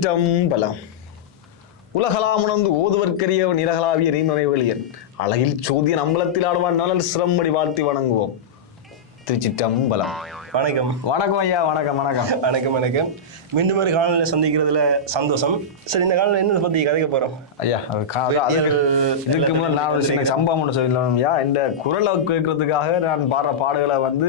திருச்சிற்றம்பலம். உலகலாமுணர்ந்து ஓதுவர்க்கரிய நிலகலாவிய நீர்மறை வெளியன் அழகில் சோதியன் அம்பலத்தில் ஆடுவான் நலல் சிரமடி வாழ்த்தி வணங்குவோம். திருச்சிற்றம்பலம். வணக்கம். வணக்கம் ஐயா. வணக்கம் வணக்கம் வணக்கம் வணக்கம். மீண்டும் ஒரு காணொலியில் சந்திக்கிறதுல சந்தோஷம். சரி, இந்த காணொலியில் என்ன பற்றி கதைக்க போகிறோம் ஐயா? இதுக்கு முன்னாடி நான் ஒரு சின்ன சம்பவம் ஒன்று சொல்லணும் ஐயா. இந்த குரலை கேட்கறதுக்காக நான் பாடுற பாடுகளை வந்து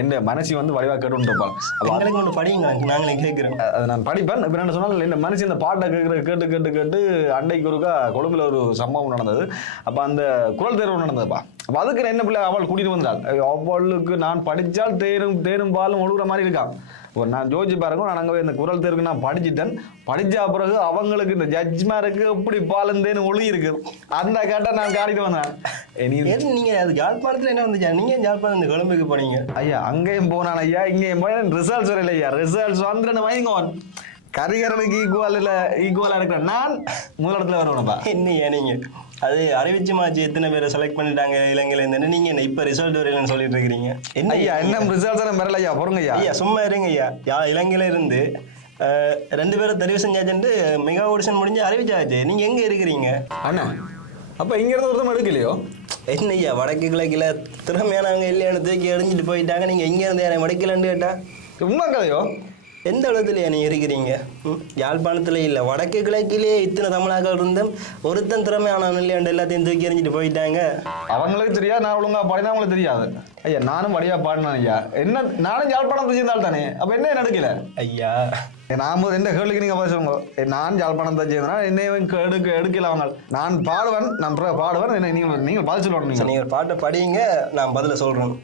என் மனசி வந்து வடிவாக கேட்டுருப்பாங்க. எங்களுக்கு ஒன்று படிங்க, நாங்களே கேட்குறோம். அதை நான் படிப்பேன். இப்போ என்ன சொன்னால் இந்த மனசி இந்த பாட்டை கேட்டு கேட்டு கேட்டு அன்னைக்கு ஒருக்கா கொழும்புல ஒரு சம்பவம் நடந்தது. அப்போ அந்த குரல் தேர்வு நடந்ததுப்பா. அப்போ அதுக்கு என்ன பிள்ளை அவள் கூட்டிகிட்டு வந்தாள். அவளுக்கு நான் படித்தால் தேரும் பாலும் ஒழுகுற மாதிரி இருக்கான். இப்போ நான் ஜோதிச்சு பாருங்க, நான் அங்கே இந்த குரல் தேர்வுக்கு நான் படிச்சுட்டேன். படித்த பிறகு அவங்களுக்கு இந்த ஜட்ஜ்மாருக்கு எப்படி பாலந்தேன்னு ஒழுகி இருக்கு. அந்த கேட்ட நான் காட்டிட்டு வந்தேன். நீங்கள் அது யாழ்ப்பாணத்தில் என்ன வந்துச்சா? நீங்கள் யாழ்ப்பாணம் இந்த கொழும்புக்கு போனீங்க ஐயா? அங்கேயும் போனான் ஐயா, இங்கேயும் போய் ரிசல்ட்ஸ் வரல ஐயா. ரிசல்ட்ஸ் வந்துட்டு வைங்கோன் கரிகரனுக்கு ஈக்குவலாக இருக்கிறேன். நான் முதலிடத்துல வரணும்ப்பா. என்னையா நீங்கள் அது அறிவிச்சு மாச்சு எத்தனை பேரை செலக்ட் பண்ணிட்டாங்க இலங்கையில இருந்து? நீங்க என்ன இப்ப ரிசல்ட் வரலன்னு சொல்லிட்டு இருக்கிறீங்க? என்ன ஐயா? என்ன ரிசல்ட் வரல ஐயா? பொறுங்க ஐயா. ஐயா சும்மா இருங்க ஐயா. இலங்கையில இருந்து 2 பேரை தெரிவு செஞ்சாச்சுட்டு மெகா ஆடிஷன் முடிஞ்சு அறிவிச்சாச்சு. நீங்க எங்க இருக்கிறீங்க அண்ணா? அப்ப இங்க இருந்து ஒருத்தம் எடுக்கலையோ? என்ன ஐயா, வடக்கு கிழக்கில திறமையானவங்க இல்லையானு தூக்கி எறிஞ்சிட்டு போயிட்டாங்க. நீங்க எங்க இருந்து யாரை வடக்கிலன்னு கேட்டா உண்மை கதையோ? எந்த இடத்துலையா நீ இருக்கிறீங்க? யாழ்ப்பாணத்துல இல்லை, வடக்கு கிழக்கிலே இத்தனை தமிழாக்கள் இருந்தும் ஒருத்தன் திறமையானவன் இல்லையாண்டு எல்லாத்தையும் தூக்கி எறிஞ்சிட்டு போயிட்டாங்க. அவங்களுக்கு தெரியாது, நான் ஒழுங்கா பாடினா அவங்களுக்கு தெரியாது. ஐயா நானும் வடியா பாடினேன் ஐயா. என்ன நானும் யாழ்ப்பாணத்தை சேர்ந்தால் தானே. அப்ப என்ன நடக்கல ஐயா? நான் எந்த கேள்விக்கு நீங்க பேசுவாங்க. நான் யாழ்ப்பாணத்தை சேர்ந்தா என்ன எடுக்கல அவங்க. நான் பாடுவேன், நான் பாடுவேன். நீங்கள் பதில் சொல்லணும். நீங்கள் பாட்டை படிங்க, நான் பதில சொல்றேன்.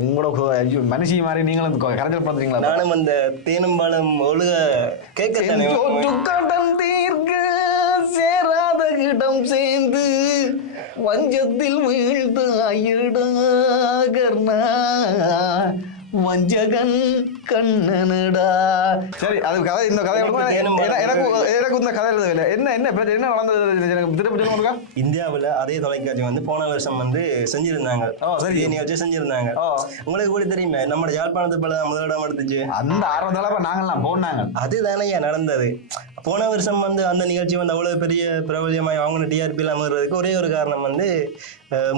உங்களோட மனுஷி மாதிரி நீங்களும் கரைச்சல் பண்றீங்களா? நானும் அந்த தேனும்பாலம் ஒழுக கேட்க தீர்க்க சேராத இடம் சேர்ந்து வஞ்சத்தில் வீழ்ந்து ஆயிடா வஞ்சகன் கண்ணனடா. சரி, அது கதை. இந்த கதை எனக்கு இந்த கதை எழுதவில்லை. என்ன பிரச்சனை, என்ன வளர்ந்தது திருப்பி சொல்லுங்க. இந்தியாவில் அதே தொலைக்காட்சி வந்து போன வருஷம் வந்து செஞ்சிருந்தாங்க. சரி, வச்சு செஞ்சிருந்தாங்க. உங்களுக்கு கூட தெரியுமே, நம்ம யாழ்ப்பாணத்து பல முதலிடம் எடுத்துச்சு. அந்த ஆர்வத்தால நாங்கள்லாம் போனாங்க. அதுதானே நடந்தது. போன வருஷம் வந்து அந்த நிகழ்ச்சி வந்து அவ்வளவு பெரிய பிரபலியமாய் அவங்க டிஆர்பி இல்லாமல் இருக்கிறதுக்கு ஒரே ஒரு காரணம் வந்து,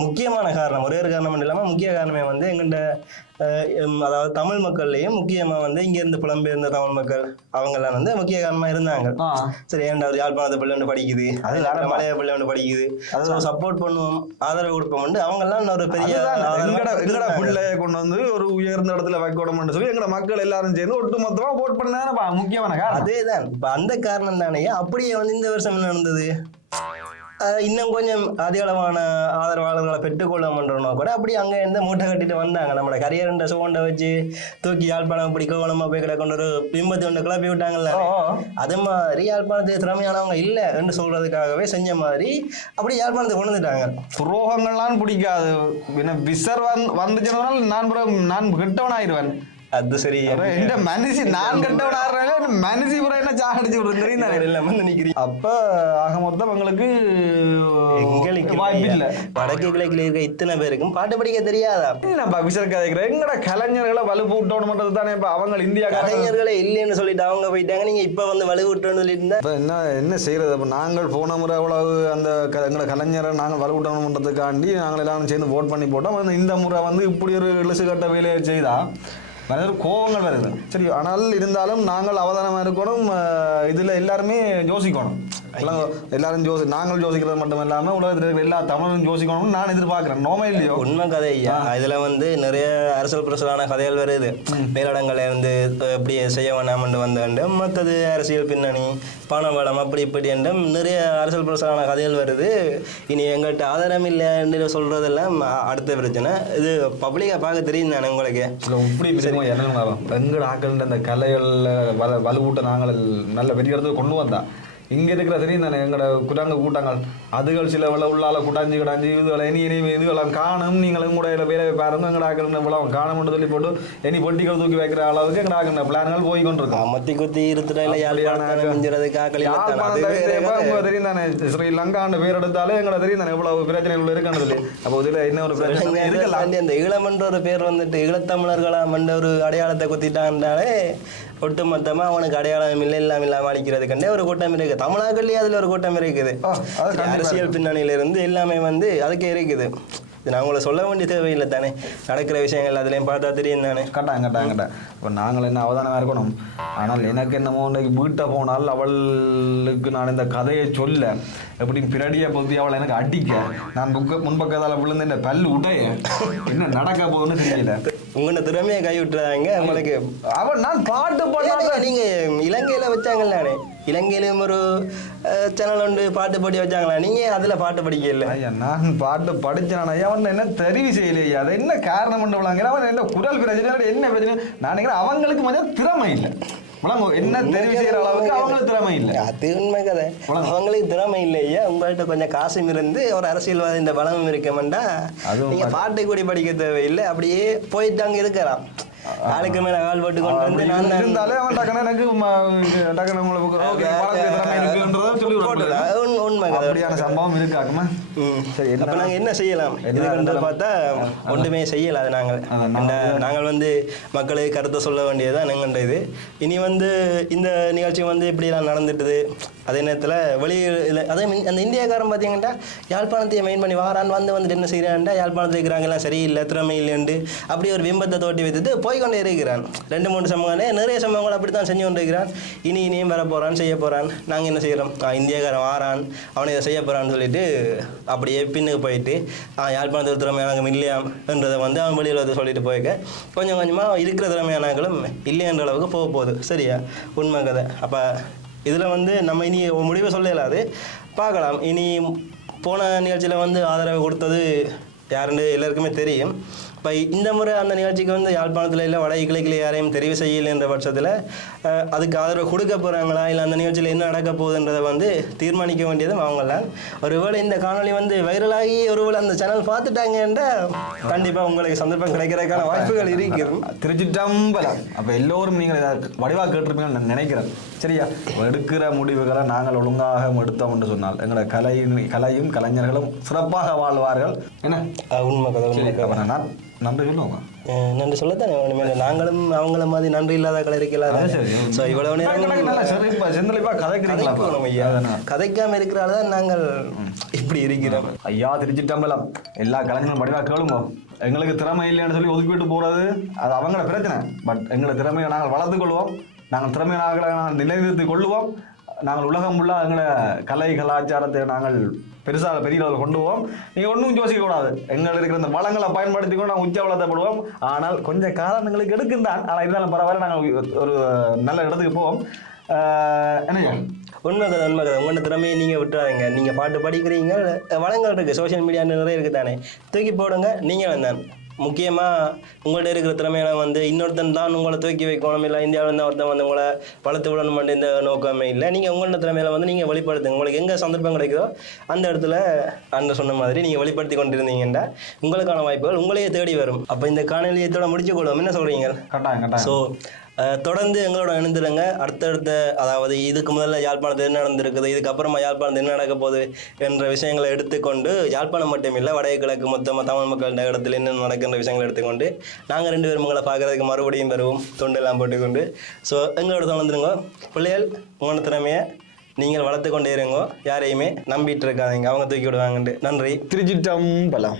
முக்கியமான காரணம், ஒரே ஒரு காரணம் இல்லாமல் முக்கிய காரணமே வந்து எங்கள்கிட்ட அதாவது தமிழ் மக்கள்லையும் முக்கியமா வந்து இங்க இருந்து புலம்பெயர்ந்த தமிழ் மக்கள் அவங்கெல்லாம் வந்து முக்கிய காரணமா இருந்தாங்க. சரி, ஏன்டா ஒரு யாழ்ப்பாணத்தை பிள்ளை ஒன்று படிக்குது, மலைய பிள்ளை ஒன்று படிக்குது, சப்போர்ட் பண்ணுவோம், ஆதரவு கொடுப்போம். அவங்க எல்லாம் ஒரு பெரிய பிள்ளைய கொண்டு வந்து ஒரு உயர்ந்த இடத்துல வைக்கணும்னு சொல்லி எங்களோட மக்கள் எல்லாரும் சேர்ந்து ஒட்டுமொத்தமா போட் பண்ண முக்கியமான காரணம் அதேதான். இப்ப அந்த காரணம் தானே. அப்படியே வந்து இந்த வருஷம் என்ன நடந்தது, இன்னும் கொஞ்சம் அதிக அளவான ஆதரவாளர்களை பெற்றுக்கொள்ளணும்ன்றோம்னா கூட அப்படி அங்கே இருந்து மூட்டை கட்டிட்டு வந்தாங்க. நம்மளோட கரியர்ன்ற சோண்டை வச்சு தூக்கி யாழ்ப்பாணம் இப்படி கோவலமா போய் கிடக்கொண்டு ஒரு 51 கிளப்பி விட்டாங்கல்ல. அதே மாதிரி யாழ்ப்பாணத்துக்கு திறமையானவங்க இல்லை என்று சொல்றதுக்காகவே செஞ்ச மாதிரி அப்படி யாழ்ப்பாணத்தை கொண்டு வந்துட்டாங்க. துரோகங்கள்லாம் பிடிக்காது. விசர் வந்துச்சுனால நான் கெட்டவனாயிருவேன். அது சரி, மனுஷி நான் கட்டவனாக மனுஷி புற என்ன சாகடிச்சு விடுறேன். அப்ப ஆக மொத்தம் எங்களுக்கு வாய்ப்பு இல்லை. வடக்கு கிழக்கில் இருக்க இத்தனை பேருக்கும் பாட்டு படிக்க தெரியாதா? எங்கட கலைஞர்களை வலுவூட்டணும் தானே. இப்ப அவங்க இந்தியா கலைஞர்களே இல்லைன்னு சொல்லிட்டு அவங்க போயிட்டாங்க. நீங்க இப்ப வந்து வலுவூட்டணும்னு சொல்லிட்டு என்ன செய்யறது? அப்ப நாங்கள் போன முறை அவ்வளவு அந்த எங்கட கலைஞரை நாங்கள் வலுவூட்டணும்ன்றதுக்காண்டி நாங்கள் எல்லாரும் சேர்ந்து ஓட் பண்ணி போட்டோம். இந்த முறை வந்து இப்படி ஒரு இழுசு கட்ட வேலையை செய்தா கோபங்கள் வருது. சரி, ஆனால் இருந்தாலும் நாங்கள் அவதானமா இருக்கணும். இதுல எல்லாருமே யோசிக்கணும். எல்லாரும் நாங்கள் யோசிக்கிறது மட்டும் இல்லாம உலகத்தில் இருக்கிற எல்லா தமிழும் யோசிக்கணும்னு நான் எதிர்பார்க்கிறேன். நோமே இல்லையோ? உண்மை கதை ஐயா. இதுல வந்து நிறைய அரசியல் பிரசலான கதைகள் வருது. மேலிடங்களை இருந்து எப்படி செய்ய வேணாம்னு வந்து மற்றது அரசியல் பின்னணி, பண வளம், அப்படி இப்படி என்றும் நிறைய அரசியல் பிரசலான கதைகள் வருது. இனி எங்கள்கிட்ட ஆதாரம் இல்லைன்னு சொல்றதெல்லாம் அடுத்த பிரச்சனை. இது பப்ளிக்கா பார்க்க தெரியும் தானே உங்களுக்கு. எங்கட ஆக்கள் அந்த கலைகள் வலுவூட்ட நாங்கள் நல்ல பெரிய இடத்துல கொண்டு வந்தா இங்க இருக்கிற தெரியும் தானே. எங்களோட குட்டாங்க கூட்டாங்கள் அதுகள் சில உள்ளால குட்டாஞ்சி கிடாஞ்சி இதுகளை இதுவெல்லாம் காணும். நீங்களும் கூட வேலை பாருங்க. எங்கட ஆக்கள் காணும்னு சொல்லி போட்டு இனி பொட்டிகள் தூக்கி வைக்கிற அளவுக்கு எங்கட ஆக்கிற பிளான்கள் போய் கொண்டிருக்கோம். மத்தி குத்தி தெரியும் தானே. ஸ்ரீலங்காண்ட பேர் எடுத்தாலே எங்களை தெரியும் தானே எவ்வளவு பிரச்சனைகள் இருக்குன்னு சொல்லி. அப்போ இதுல என்ன ஒரு பிரச்சனை இருக்கலாம். அந்த ஈழமன்ற ஒரு பேர் வந்துட்டு ஈழத்தமிழர்களா மண்ட ஒரு அடையாளத்தை குத்திட்டாங்கன்னாலே ஒட்டுமொத்தமா அவனுக்கு அடையாளம் இல்லை எல்லாம் இல்லாம அழிக்கிறதுக்கண்டே ஒரு கூட்டம் இருக்குது. தமிழாக்கள்லயே அதுல ஒரு கூட்டம் இருக்குது. அரசியல் பின்னணியில இருந்து எல்லாமே வந்து அதுக்கே இருக்குது. இது நான் உங்களை சொல்ல வேண்டிய தேவையில்லை தானே, நடக்கிற விஷயங்கள் அதுலேயும் பார்த்தா தெரியும் தானே. கட்டாங்க. இப்போ நாங்கள் என்ன அவதானமாக இருக்கணும். ஆனால் எனக்கு என்னமோ இன்னைக்கு வீட்டை போனால் அவளுக்கு நான் இந்த கதையை சொல்ல எப்படி பிரடியை பற்றி அவளை எனக்கு அடிக்க நான் முன்பக்கத்தால் விழுந்து இந்த பல்லு உடைய என்ன நடக்க போகுதுன்னு தெரியல. உங்களோட திறமையை கை விட்டுறாங்க உங்களுக்கு. அவன் நான் பாட்டு பாடுறாங்க. நீங்க இலங்கையில வச்சாங்கல்லானே, இலங்கையிலும் ஒரு சேனல் ஒன்று பாட்டு பாடி வச்சாங்களா, நீங்க அதுல பாட்டு படிக்கல. ஐயா நான் பாட்டு படிச்சேன் ஐயா, அவன் என்ன தெரிவு செய்யலையா, அது என்ன காரணம் பண்ணுவாங்க, அவன் என்ன குரல் பிரச்சனை என்ன பிரச்சனை, நான் நினைக்கிறேன் அவங்களுக்கு மதியம் திறமை இல்லை. என்ன தெரிவு செய்யற அளவுக்கு அவங்களுக்கு திறமை இல்லை. அது உண்மை கதை. அவங்களுக்கு திறமை இல்லையா, உங்கள்கிட்ட கொஞ்சம் காசும் இருந்து ஒரு அரசியல்வாதி இந்த பலமும் இருக்கமெண்டா நீங்க பாட்டு கூடி படிக்க தேவையில்லை, அப்படியே போயிட்டு அங்க இருக்கலாம். ஆளுக்கு மேல கால் போட்டு கொண்டு வந்து நான் இருந்தாலே அவன் டக்குனு எனக்கு டக்குனு உண்மை அப்படியான சம்பவம் இருக்காக்குமா. சரி, அப்ப நாங்க என்ன செய்யலாம் இதுக்கு பார்த்தா ஒன்றுமே செய்யல. அது நாங்கள் வந்து மக்களுக்கு கருத்தை சொல்ல வேண்டியதுதான் எங்கன்ற இது. இனி வந்து இந்த நிகழ்ச்சி வந்து இப்படிலாம் நடந்துட்டுது. அதே நேரத்தில் வெளியில் அதே அந்த இந்தியாக்காரன் பார்த்தீங்கன்னா யாழ்ப்பாணத்தையே மெயின் பண்ணி வாரான் வந்துட்டு என்ன செய்கிறான்டா, யாழ்ப்பாணத்தில் இருக்கிறாங்கலாம் சரியில்லை திறமை இல்லைண்டு அப்படி ஒரு பிம்பத்தை தோட்டி வைத்துட்டு போய்கொண்டே இருக்கிறான். 2-3 சம்பவங்களே நிறைய சம்பவங்கள் அப்படி தான் செஞ்சு கொண்டு இருக்கிறான். இனியும் வர போகிறான், செய்ய போகிறான். நாங்கள் என்ன செய்கிறோம், இந்தியாக்காரன் வாரான் அவனை இதை செய்ய போகிறான்னு சொல்லிட்டு அப்படியே பின்னுக்கு போயிட்டு யாழ்ப்பாணத்தில் திறமையானவங்க இல்லையான்றதை வந்து அவன் வெளியில் வந்து சொல்லிட்டு போயிருக்க கொஞ்சம் கொஞ்சமாக இருக்கிற திறமையானவங்களும் இல்லையன்ற அளவுக்கு போக போகுது. சரியா, உண்மை கதை. அப்போ இதில் வந்து நம்ம இனி முடிவை சொல்ல இயலாது, பார்க்கலாம். இனி போன நிகழ்ச்சியில் வந்து ஆதரவு கொடுத்தது யாருன்னு எல்லாருக்குமே தெரியும். இப்போ இந்த முறை அந்த நிகழ்ச்சிக்கு வந்து யாழ்ப்பாணத்தில் இல்லை வட கிழக்கில் யாரையும் தெரிவு செய்யலைன்ற பட்சத்தில் அதுக்கு ஆதரவு கொடுக்க போகிறாங்களா இல்லை அந்த நிகழ்ச்சியில் என்ன நடக்க போகுதுன்றதை வந்து தீர்மானிக்க வேண்டியதும் அவங்களாம். ஒருவேளை இந்த காணொலி வந்து வைரலாகி ஒருவேளை அந்த சேனல் பார்த்துட்டாங்கன்னா கண்டிப்பாக உங்களுக்கு சந்தர்ப்பம் கிடைக்கிறதுக்கான வாய்ப்புகள் இருக்கிறது. திருச்சிட்டம்பலம். அப்போ எல்லோரும் நீங்கள் வடிவாக கேட்டிருப்பீங்கன்னு நான் நினைக்கிறேன். சரியா, எடுக்கிற முடிவுகளை நாங்கள் ஒழுங்காக எடுத்தோம் என்று சொன்னால் எங்களோட கலையும் கலைஞர்களும் சிறப்பாக வாழ்வார்கள். என்ன உண்மை கதை. நான் நன்றி சொல்லுவாங்க, நன்றி சொல்லத்தானே ஒன்றுமே. நாங்களும் அவங்கள மாதிரி நன்றி இல்லாத கலைக்கலாம். ஸோ இவ்வளவு நேரம் கதைக்காம இருக்கிறால தான் நாங்கள் இப்படி இருக்கிறோம். ஐயா திருச்சிட்டம்பலம், எல்லா கலைஞர்களும் வடிவாக கேளுங்க. எங்களுக்கு திறமை இல்லைன்னு சொல்லி ஒதுக்கிவிட்டு போறது அது அவங்களோட பிரச்சனை. பட் எங்களை திறமையை நாங்கள் வளர்த்து கொள்வோம், நாங்கள் திறமையாக நாங்கள் நிலைநிறுத்திக் கொள்வோம். நாங்கள் உலகம் ஃபுல்லாக எங்களை கலை கலாச்சாரத்தை நாங்கள் பெருசாக பெரிய அளவில் கொண்டு போவோம். நீங்கள் ஒன்றும் யோசிக்கக்கூடாது, எங்களுக்கு இருக்கிற இந்த வளங்களை பயன்படுத்தி கொண்டு நாங்கள் உச்ச வளர்த்தப்படுவோம். ஆனால் கொஞ்சம் காலம் எங்களுக்கு எடுக்குந்தான், ஆனால் இருந்தாலும் பரவாயில்ல, நாங்கள் ஒரு நல்ல இடத்துக்கு போவோம். என்னங்க உண்மைக்கதை உங்களோட திறமையை நீங்கள் விட்டுறாங்க. நீங்கள் பாட்டு படிக்கிறீங்க, வளங்கள் இருக்குது, சோஷியல் மீடியா நிறைய இருக்குது தானே, தூக்கி போடுங்க. நீங்கள் வந்தேன் முக்கியமாக உங்கள்கிட்ட இருக்கிற திறமையில வந்து இன்னொருத்தன் தான் உங்களை தூக்கி வைக்கணும், இல்லை இந்தியாவில் தான் ஒருத்தன் வந்து உங்களை வளர்த்து விடணும் மட்டும் இந்த நோக்கமே இல்லை. நீங்கள் உங்களோட திறமையில வந்து நீங்கள் வெளிப்படுத்துங்க. உங்களுக்கு எங்கே சந்தர்ப்பம் கிடைக்குதோ அந்த இடத்துல அந்த சொன்ன மாதிரி நீங்கள் வெளிப்படுத்தி கொண்டிருந்தீங்கன்னா உங்களுக்கான வாய்ப்புகள் உங்களையே தேடி வரும். அப்போ இந்த காணொலியத்தோட முடிச்சு கொள்வோம். என்ன சொல்கிறீங்க? ஸோ தொடர்ந்து எங்களோட இணைந்துடுங்க. அடுத்தடுத்த அதாவது இதுக்கு முதல்ல யாழ்ப்பாணத்தில் என்ன நடந்திருக்குது, இதுக்கப்புறமா யாழ்ப்பாணத்தில் என்ன நடக்க போகுது என்ற விஷயங்களை எடுத்துக்கொண்டு யாழ்ப்பாணம் மட்டும் இல்லை வடக்கு கிழக்கு மொத்தமாக தமிழ் மக்கள் இடத்துல என்ன நடக்கின்ற விஷயங்களை எடுத்துக்கொண்டு நாங்கள் 2 பேரும் உங்களை பார்க்குறதுக்கு மறுபடியும் வருவோம், தொண்டெல்லாம் போட்டுக்கொண்டு. ஸோ எங்களோட தொடர்ந்துருங்க. பிள்ளைகள் உங்களோட திறமையை நீங்கள் வளர்த்து கொண்டே இருங்கோ, யாரையுமே நம்பிட்டு இருக்காதீங்க, அவங்க தூக்கி விடுவாங்கன்ட்டு. நன்றி. திருச்சிட்டம்பலம்.